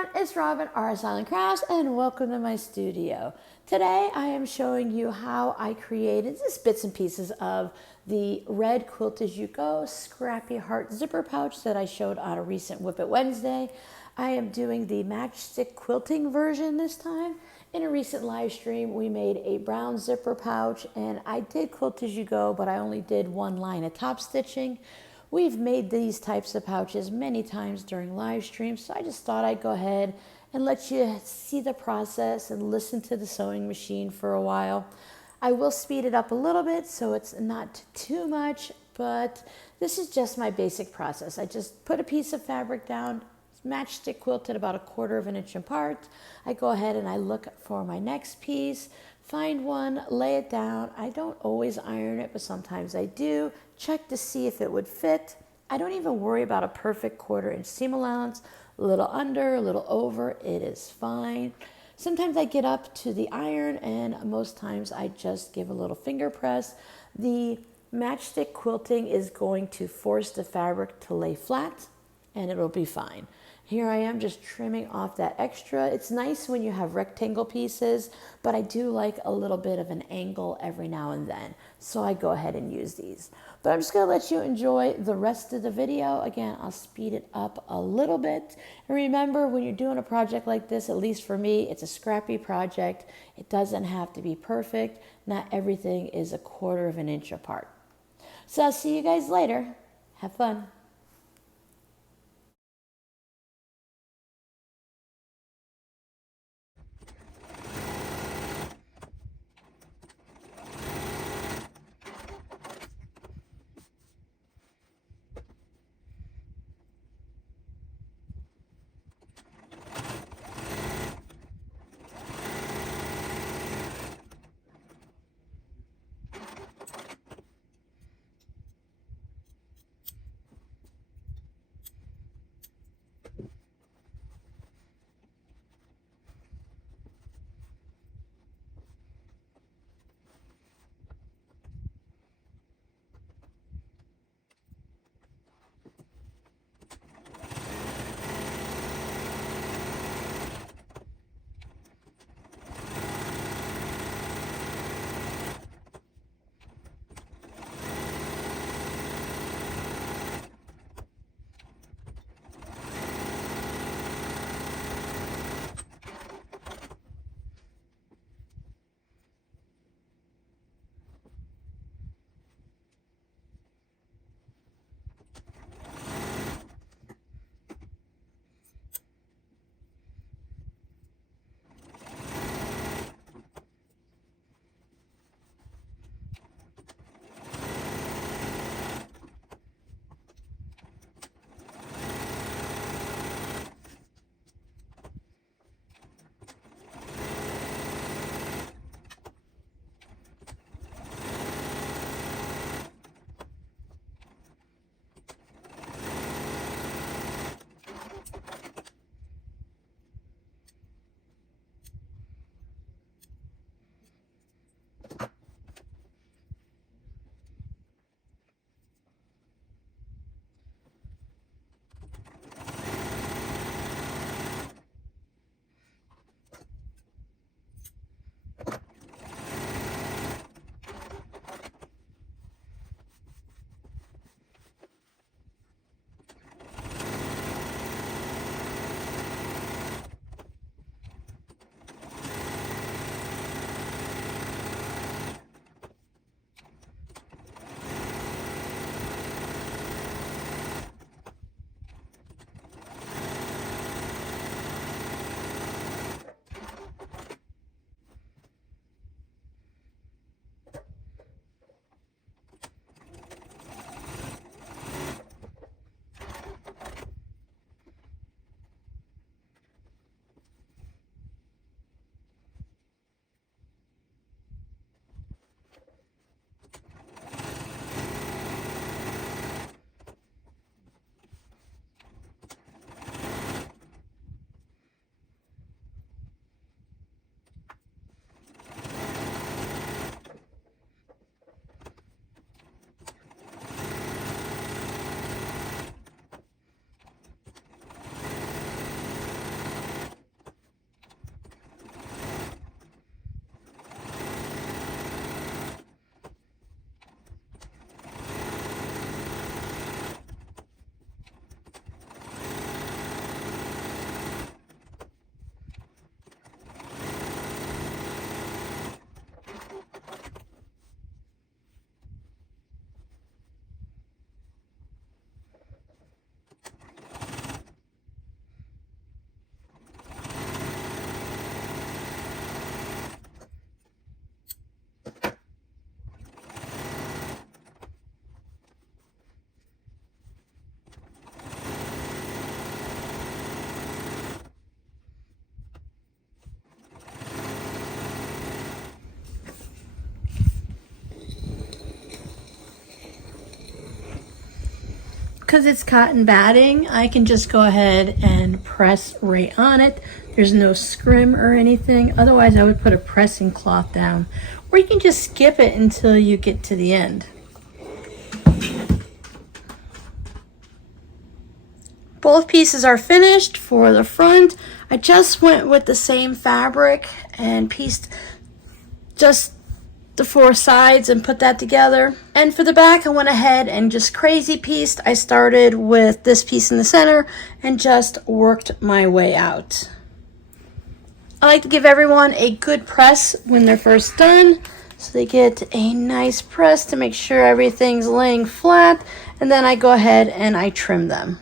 everyone, it's Robin, Art Silent Crafts, and welcome to my studio. Today I am showing you how I created just bits and pieces of the red Quilt As You Go Scrappy Heart zipper pouch that I showed on a recent Whip It Wednesday. I am doing the Matchstick quilting version this time. In a recent live stream, we made a brown zipper pouch, and I did Quilt As You Go, but I only did one line of top stitching. We've made these types of pouches many times during live streams, so I just thought I'd go ahead and let you see the process and listen to the sewing machine for a while. I will speed it up a little bit so it's not too much, but this is just my basic process. I just put a piece of fabric down, matchstick quilted about 1/4 of an inch apart. I go ahead and I look for my next piece, find one, lay it down. I don't always iron it, but sometimes I do. Check to see if it would fit. I don't even worry about a perfect 1/4 inch seam allowance. A little under, a little over, it is fine. Sometimes I get up to the iron, and most times I just give a little finger press. The matchstick quilting is going to force the fabric to lay flat, and it'll be fine. Here I am just trimming off that extra. It's nice when you have rectangle pieces, but I do like a little bit of an angle every now and then. So I go ahead and use these. But I'm just gonna let you enjoy the rest of the video. Again, I'll speed it up a little bit. And remember, when you're doing a project like this, at least for me, it's a scrappy project. It doesn't have to be perfect. Not everything is 1/4 of an inch apart. So I'll see you guys later. Have fun. because it's cotton batting, I can just go ahead and press right on it. There's no scrim or anything. Otherwise, I would put a pressing cloth down. Or you can just skip it until you get to the end. Both pieces are finished for the front. I just went with the same fabric and pieced just the 4 sides and put that together. And for the back, I went ahead and just crazy pieced. I started with this piece in the center and just worked my way out. I like to give everyone a good press when they're first done, so they get a nice press to make sure everything's laying flat, and then I go ahead and I trim them.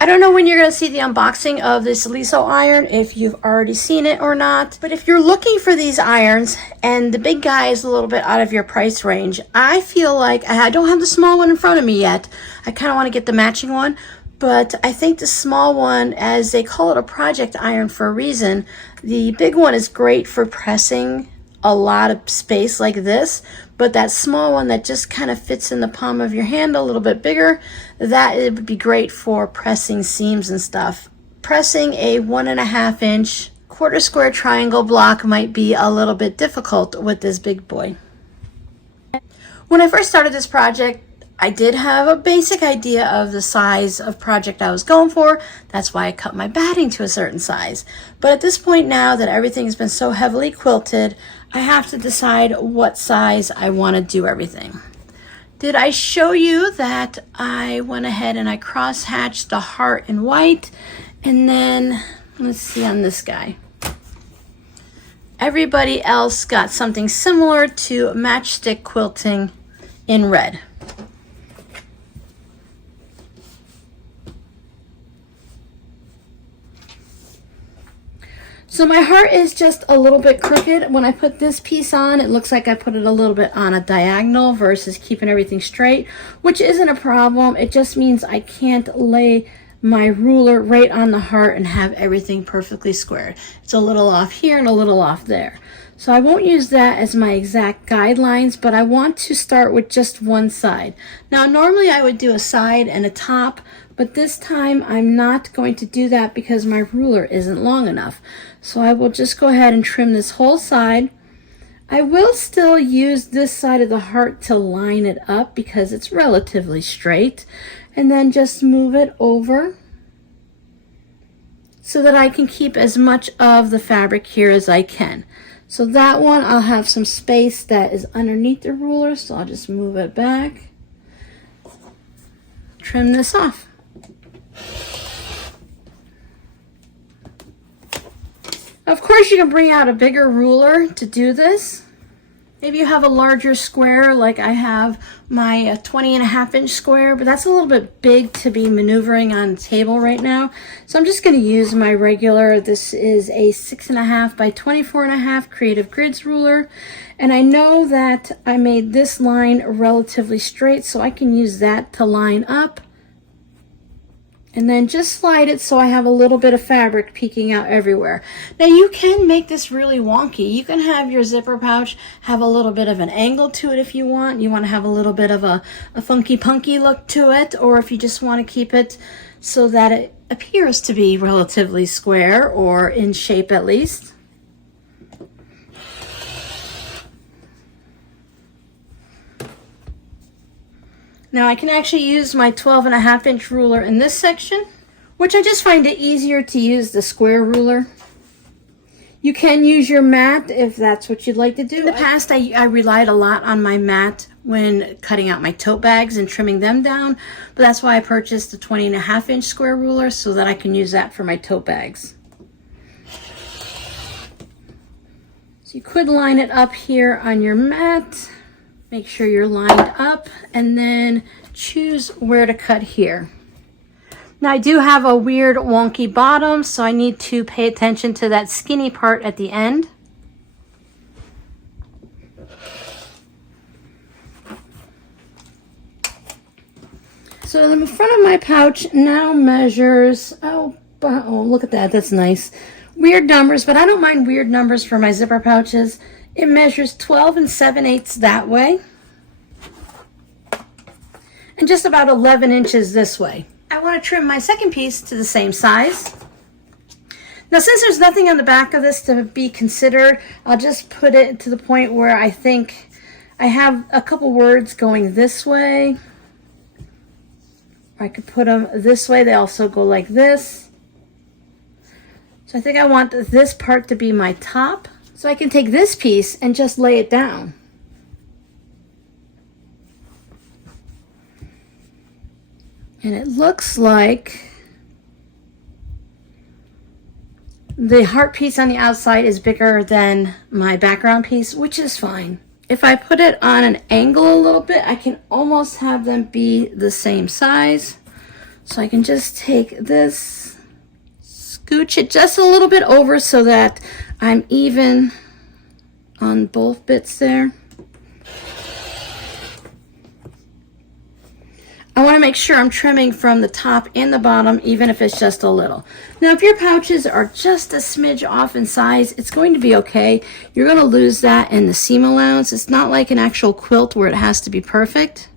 I don't know when you're going to see the unboxing of this Liso iron, if you've already seen it or not. But if you're looking for these irons and the big guy is a little bit out of your price range, I feel like I don't have the small one in front of me yet. I kind of want to get the matching one. But I think the small one, as they call it a project iron for a reason, the big one is great for pressing a lot of space like this, but that small one that just kind of fits in the palm of your hand a little bit bigger, that it would be great for pressing seams and stuff. Pressing a 1.5 inch quarter square triangle block might be a little bit difficult with this big boy. When I first started this project, I did have a basic idea of the size of project I was going for. That's why I cut my batting to a certain size. But at this point now that everything's been so heavily quilted, I have to decide what size I want to do everything. Did I show you that I went ahead and I cross-hatched the heart in white? And then, let's see on this guy. Everybody else got something similar to Matchstick quilting in red. So my heart is just a little bit crooked. When I put this piece on, it looks like I put it a little bit on a diagonal versus keeping everything straight, which isn't a problem. It just means I can't lay my ruler right on the heart and have everything perfectly squared. It's a little off here and a little off there. So I won't use that as my exact guidelines, but I want to start with just one side. Now, normally I would do a side and a top, but this time I'm not going to do that because my ruler isn't long enough. So I will just go ahead and trim this whole side. I will still use this side of the heart to line it up because it's relatively straight, and then just move it over so that I can keep as much of the fabric here as I can. So that one, I'll have some space that is underneath the ruler, so I'll just move it back, trim this off. Of course, you can bring out a bigger ruler to do this. Maybe you have a larger square, like I have my 20.5 inch square, but that's a little bit big to be maneuvering on the table right now. So I'm just going to use my regular, this is a 6.5 by 24.5 Creative Grids ruler. And I know that I made this line relatively straight, so I can use that to line up. And then just slide it so I have a little bit of fabric peeking out everywhere. Now you can make this really wonky. You can have your zipper pouch have a little bit of an angle to it if you want. You want to have a little bit of a funky punky look to it, or if you just want to keep it so that it appears to be relatively square or in shape at least. Now I can actually use my 12.5 inch ruler in this section, which I just find it easier to use the square ruler. You can use your mat if that's what you'd like to do. In the past, I relied a lot on my mat when cutting out my tote bags and trimming them down, but that's why I purchased the 20.5 inch square ruler so that I can use that for my tote bags. So you could line it up here on your mat. Make sure you're lined up and then choose where to cut here. Now I do have a weird wonky bottom, so I need to pay attention to that skinny part at the end. So the front of my pouch now measures, oh look at that, that's nice. weird numbers, but I don't mind weird numbers for my zipper pouches. It measures 12 7/8 that way, and just about 11 inches this way. I want to trim my second piece to the same size. Now, since there's nothing on the back of this to be considered, I'll just put it to the point where I think I have a couple words going this way. I could put them this way. They also go like this. So I think I want this part to be my top. So I can take this piece and just lay it down. And it looks like the heart piece on the outside is bigger than my background piece, which is fine. If I put it on an angle a little bit, I can almost have them be the same size. So I can just take this, scooch it just a little bit over so that I'm even on both bits there. I want to make sure I'm trimming from the top and the bottom, even if it's just a little. Now, if your pouches are just a smidge off in size, it's going to be okay. You're going to lose that in the seam allowance. It's not like an actual quilt where it has to be perfect.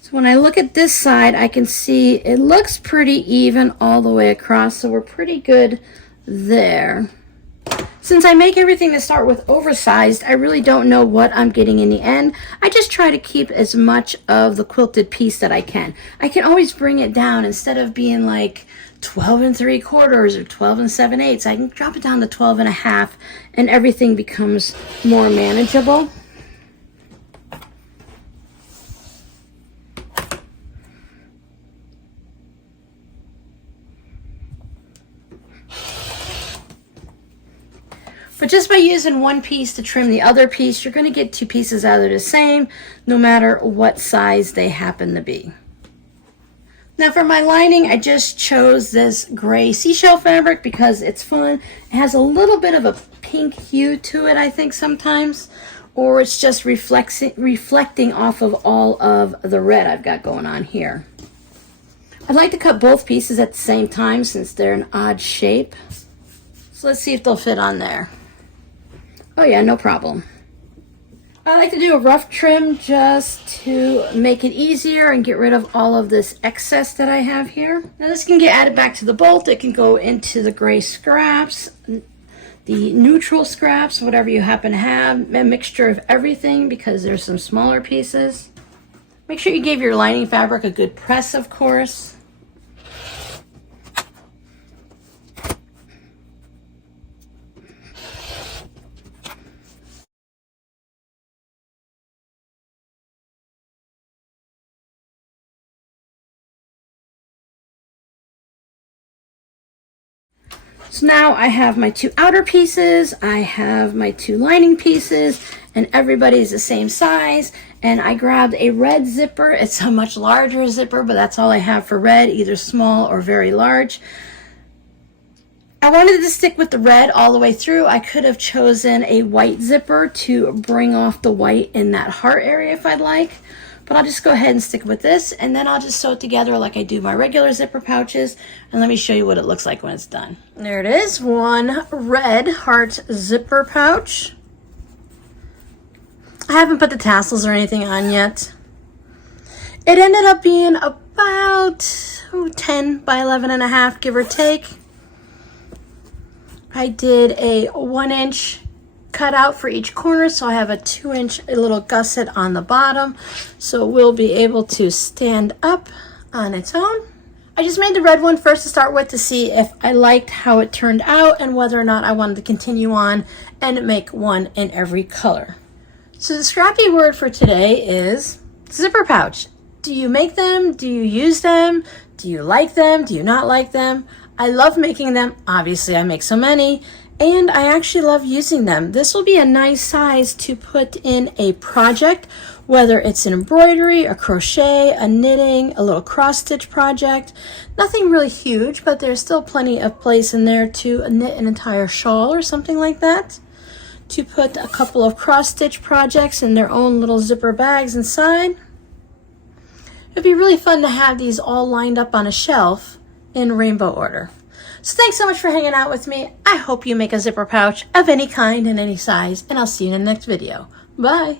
So when I look at this side, I can see it looks pretty even all the way across, so we're pretty good there. Since I make everything to start with oversized, I really don't know what I'm getting in the end. I just try to keep as much of the quilted piece that I can. I can always bring it down. Instead of being like 12 3/4 or 12 7/8, I can drop it down to 12 1/2 and everything becomes more manageable. But just by using one piece to trim the other piece, you're going to get two pieces out of the same, no matter what size they happen to be. Now for my lining, I just chose this gray seashell fabric because it's fun. It has a little bit of a pink hue to it, I think sometimes, or it's just reflecting off of all of the red I've got going on here. I'd like to cut both pieces at the same time since they're an odd shape. So let's see if they'll fit on there. Oh yeah, no problem. I like to do a rough trim just to make it easier and get rid of all of this excess that I have here. Now this can get added back to the bolt. It can go into the gray scraps, the neutral scraps, whatever you happen to have, a mixture of everything because there's some smaller pieces. Make sure you give your lining fabric a good press, of course. So now I have my two outer pieces, I have my two lining pieces, and everybody's the same size. And I grabbed a red zipper. It's a much larger zipper, but that's all I have for red, either small or very large. I wanted to stick with the red all the way through. I could have chosen a white zipper to bring off the white in that heart area if I'd like. But I'll just go ahead and stick with this, and then I'll just sew it together like I do my regular zipper pouches, and let me show you what it looks like when it's done. There it is, one red heart zipper pouch. I haven't put the tassels or anything on yet. It ended up being about 10 by 11 and a half, give or take. I did a 1-inch cut out for each corner, so I have a 2-inch little gusset on the bottom, so we'll be able to stand up on its own. I just made the red one first to start with to see if I liked how it turned out and whether or not I wanted to continue on and make one in every color. So the scrappy word for today is zipper pouch. Do you make them? Do you use them? Do you like them? Do you not like them? I love making them. Obviously, I make so many. And I actually love using them. This will be a nice size to put in a project, whether it's an embroidery, a crochet, a knitting, a little cross stitch project. Nothing really huge, but there's still plenty of place in there to knit an entire shawl or something like that. To put a couple of cross stitch projects in their own little zipper bags inside. It'd be really fun to have these all lined up on a shelf in rainbow order. So thanks so much for hanging out with me. I hope you make a zipper pouch of any kind and any size, and I'll see you in the next video. Bye.